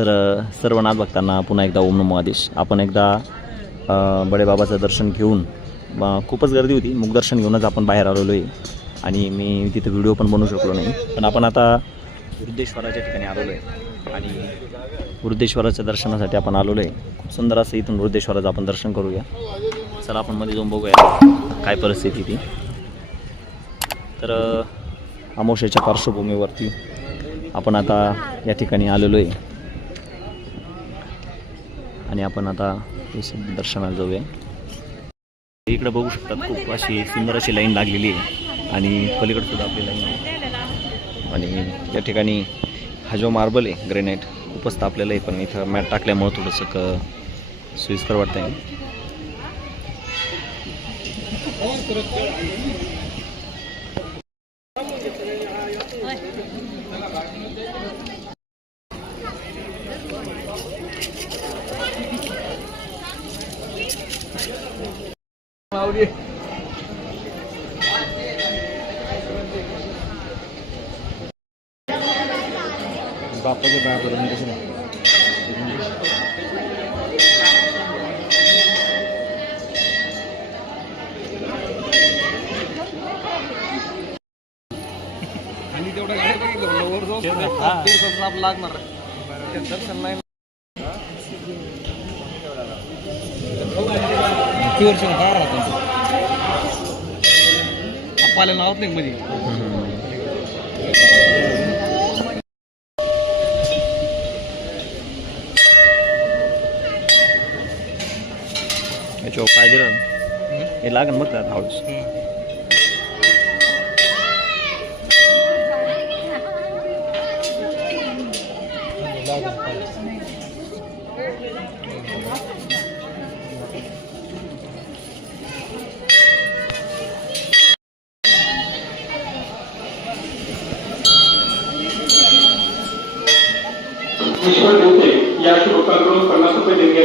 तर सर्व नाथ भक्तांना पुन्हा एकदा ओम नमो आदेश. आपण एकदा बडेबाबाचं दर्शन घेऊन खूपच गर्दी होती, मुखदर्शन घेऊनच आपण बाहेर आलेलो आहे आणि मी तिथे व्हिडिओ पण बनवू शकलो नाही. पण आपण आता वृद्धेश्वराच्या ठिकाणी आलेलो आहे आणि वृद्धेश्वराच्या दर्शनासाठी आपण आलेलो आहे. खूप सुंदर असं इथून वृद्धेश्वराचं आपण दर्शन करूया. चला आपण मध्ये जाऊन बघूया काय परिस्थिती ती. तर अमावस्येच्या पार्श्वभूमीवरती आपण आता या ठिकाणी आलेलो आहे आणि आपण आता दर्शनाला जाऊया. इकडे बघू शकतात खूप अशी सुंदर अशी लाईन लागलेली आहे आणि पलीकडे सुद्धा आपली लाईन आहे. आणि या ठिकाणी हा जो मार्बल आहे ग्रेनाइट खूपच तापलेलं आहे, पण इथं मॅट टाकल्यामुळं थोडंसं सोयीस्कर वाटतं आहे. बापाचे बाहेर आणि तेवढं गाडी लागणार दर्शन नाही. किती वर्ष काय राहतो आपल्याला नावत नाही मध्ये. काय दिलं हे लागन मग हाऊस. या श्रोतांकडून 50 रुपये देणगी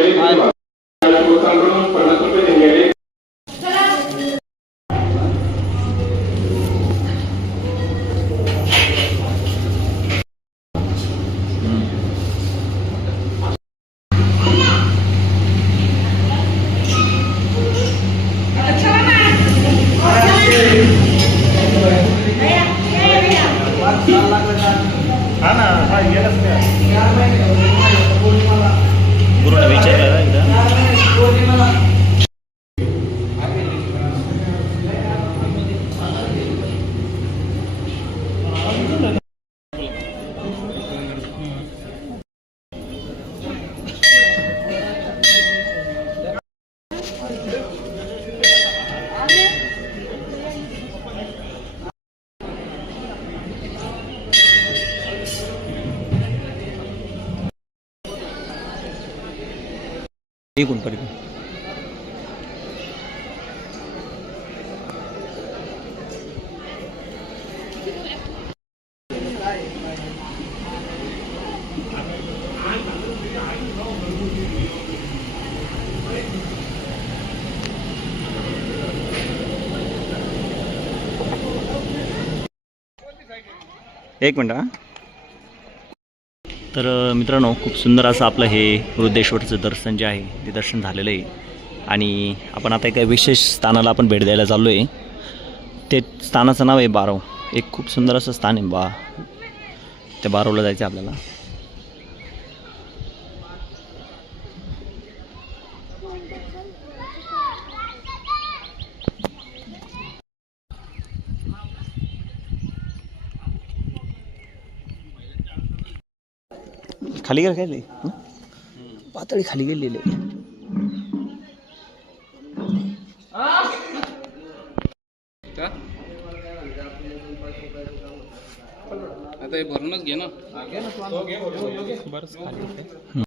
पूर्ण विचारलं एकदा. एकूण पडली एक मिनट. तर मित्रांनो, खूप सुंदर असं आपलं हे वृद्धेश्वरचं दर्शन जे आहे ते दर्शन झालेलं आहे आणि आपण आता एका विशेष स्थानाला आपण भेट द्यायला चाललो आहे. ते स्थानाचं नाव आहे बारव. एक खूप सुंदर असं स्थान आहे त्या बारवला जायचं आपल्याला. खाली गेली पातळी खाली गेलेली. आता हे भरूनच घे ना. बरंच खाली